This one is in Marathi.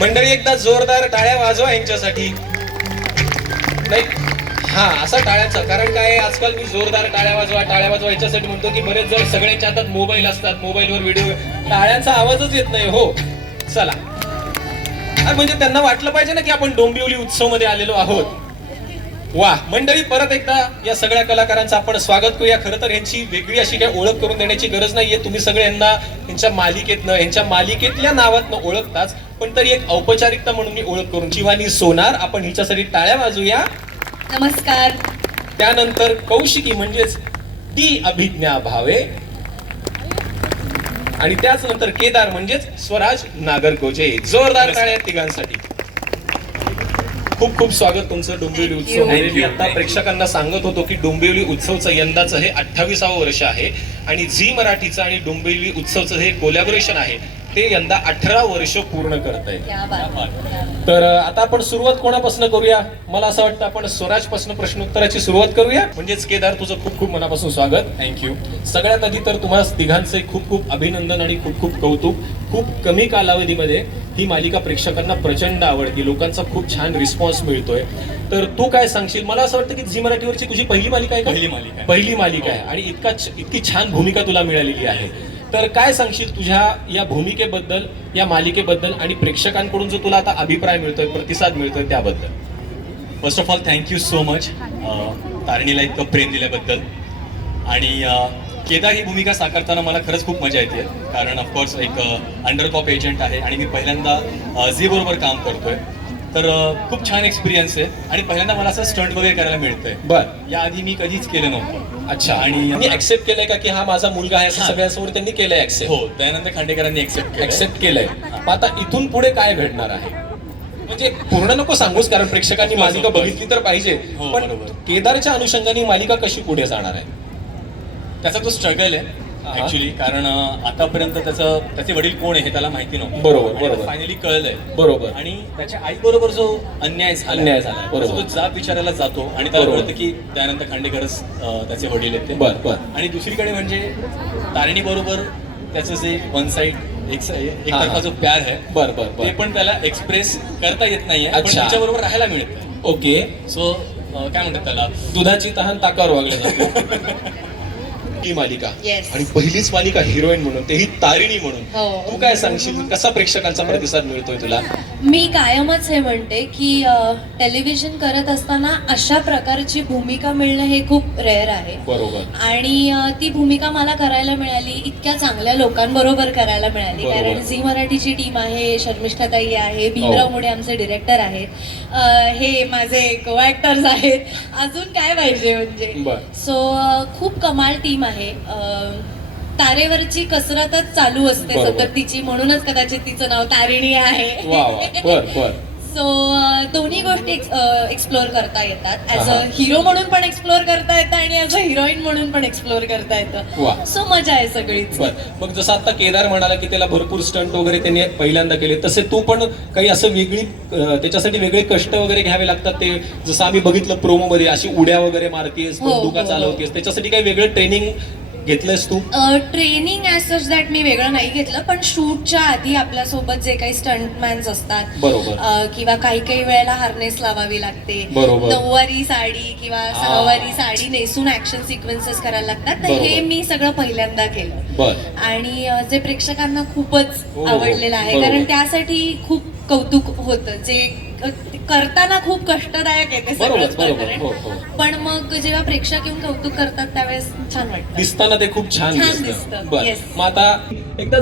मंडळी एकदा जोरदार टाळ्या वाजवा यांच्यासाठी. नाही हा असा टाळ्याचा कारण काय आजकाल मी जोरदार टाळ्या वाजवा याच्यासाठी म्हणतो की बरेच जण सगळ्यांच्या हातात मोबाईल असतात, मोबाईलवर व्हिडिओ, टाळ्यांचा आवाजच येत नाही. हो चला, म्हणजे त्यांना वाटलं पाहिजे ना की आपण डोंबिवली उत्सव मध्ये आलेलो आहोत. वा मंडळी, परत एकदा या सगळ्या कलाकारांचं आपण स्वागत करूया. खरं तर यांची वेगळी अशी काही ओळख करून देण्याची गरज नाहीये. तुम्ही सगळे यांना यांच्या मालिकेतल्या नावातनं ओळखताच, पण तरी एक औपचारिकता म्हणून मी ओळख करून. शिवानी सोनार, आपण हिच्यासाठी टाळ्या वाजूया. नमस्कार. त्यानंतर कौशिकी म्हणजेच डी अभिज्ञा भावे, आणि त्याच नंतर केदार म्हणजेच स्वराज नागरगोजे. जोरदार टाळ्या तिघांसाठी. खूप खूप स्वागत तुमचं डोंबिवली उत्सव. मी आता प्रेक्षकांना सांगत होतो की डोंबिवली उत्सवचं यंदाचं हे 28वं वर्ष आहे आणि झी मराठीचं आणि डोंबिवली उत्सवचं हे कोलॅबोरेशन आहे ते यंदा 18 वर्ष पूर्ण करत आहे. तर आता आपण सुरुवात कोणापासून करूया? मला असं वाटतं आपण स्वराज पासून प्रश्नोत्तराची सुरुवात करूया. म्हणजेच केदार, तुझं खूप खूप मनापासून स्वागत. थँक्यू. सगळ्यात आधी तर तुम्हा तिघांचे खूप खूप अभिनंदन आणि खूप खूप कौतुक. खूप कमी कालावधीमध्ये ही मालिका प्रेक्षकांना प्रचंड आवडती, लोकांचा खूप छान रिस्पॉन्स मिळतोय. तर तू काय सांगशील? मला असं वाटतं की झी मराठीवरची तुझी पहिली मालिका आहे. पहिली मालिका आहे आणि इतकी छान भूमिका तुला मिळालेली आहे. तर काय सांगशील तुझ्या या भूमिकेबद्दल, या मालिकेबद्दल आणि प्रेक्षकांकडून जो तुला आता अभिप्राय मिळतोय, प्रतिसाद मिळतोय त्याबद्दल? First of all thank you so much तारणीला इतकं प्रेम दिल्याबद्दल. आणि केदार ही भूमिका साकारताना मला खरंच खूप मजा येते, कारण ऑफकोर्स एक अंडरकॉप एजंट आहे आणि मी पहिल्यांदा झी बरोबर काम करतोय. तर खूप छान एक्सपिरियन्स आहे आणि पहिल्यांदा मला असं स्टंट वगैरे करायला मिळतंय. बरं, याआधी मी कधीच केलं नव्हतं. अच्छा. आणि मी ऍक्सेप्ट केलंय का की हा माझा मुलगा आहे असं सगळ्यांसमोर त्यांनी केलंय ऍक्सेप्ट? हो, दयानंद खांडेकरांनी ऍक्सेप्ट केलंय. आता इथून पुढे काय घडणार आहे? म्हणजे पूर्ण नको सांगूच, कारण प्रेक्षकांनी मालिका बघितली तर पाहिजे. हो, पण बरोबर. केदारच्या अनुषंगाने मालिका कशी पुढे जाणार आहे? त्याचा तो स्ट्रगल आहे ऍक्च्युली, कारण आतापर्यंत त्याचे वडील कोण आहे हे त्याला माहिती नव्हतं. बरोबर. फायनली कळलंय. बरोबर. आणि त्याच्या आई बरोबर जो अन्याय झाला, बरोबर. तो जाब विचारायला जातो आणि त्याला कळतं की दयानंद खांडेकरच त्याचे वडील आहेत ते. बरं. आणि दुसरीकडे म्हणजे तारिणी बरोबर त्याचं जे वन साइड एक तर्फा जो प्यार आहे, बरं. ते पण त्याला एक्सप्रेस करता येत नाहीये, पण अच्छा. तिच्याबरोबर राहायला मिळतं. ओके. सो काय म्हणतात त्याला, दुधाची तहान ताकावर वागले जाते. ही मालिका Yes. आणि पहिलीच मालिका हिरोईन म्हणून, तेही तारिणी म्हणून. हो. तू काय सांगशील? कसा प्रेक्षकांचा प्रतिसाद मिळतोय तुला? मी कायमच हे म्हणते की टेलिव्हिजन करत असताना अशा प्रकारची भूमिका मिळणं हे खूप रेअर आहे. बरोबर. आणि ती भूमिका मला करायला मिळाली, इतक्या चांगल्या लोकांबरोबर करायला मिळाली. बरोबर. कारण झी मराठीची टीम आहे, शर्मिष्ठाताई आहे, भीमराव मोडे आमचे डिरेक्टर आहेत, हे माझे को ऍक्टर्स आहेत, अजून काय पाहिजे म्हणजे. बरं. सो खूप कमाल टीम आहे. तारेवरची कसरतच चालू असते बरोबर. सतत तिची, म्हणूनच कदाचित तिचं नाव तारिणी आहे. वा. बर. सो दोन्ही गोष्टी एक्सप्लोर करता येतात. ऍज अ हिरो म्हणून पण एक्सप्लोर करता येतं आणि ऍज अ हिरोईन म्हणून पण एक्सप्लोर करता वा. येतं. सो मजा आहे सगळीच. बर. मग जसं आता केदार म्हणाला की त्याला भरपूर स्टंट वगैरे त्यांनी पहिल्यांदा केले, तसे तू पण काही असं त्याच्यासाठी वेगळे कष्ट वगैरे घ्यावे लागतात? ते जसं आम्ही बघितलं प्रोमो मध्ये, अशी उड्या वगैरे मारतेस, हो, बंदुका हो. चालवतेस, त्याच्यासाठी काही वेगळं ट्रेनिंग घेतलंयस तू? ट्रेनिंग ॲज सच दॅट मी वेगळं नाही घेतलं, पण शूटच्या आधी आपल्यासोबत जे काही स्टंटमॅन्स असतात, बरोबर. किंवा काही वेळेला हार्नेस लावावी लागते, बरोबर. 9वारी साडी किंवा 6वारी साडी नेसून ऍक्शन सिक्वेन्सेस करायला लागतात. तर हे मी सगळं पहिल्यांदा केलं. बर. आणि जे प्रेक्षकांना खूपच हो. आवडलेलं आहे, बरोबर. कारण त्यासाठी खूप कौतुक होतं. जे करताना खूप कष्टदायक आहे ते सगळंच बरोबर. प्रकरण, पण मग जेव्हा प्रेक्षक येऊन कौतुक करतात त्यावेळेस छान वाटतं. दिसताना ते खूप छान छान दिसतं. दिसतं. बर. Yes. मग आता एकदा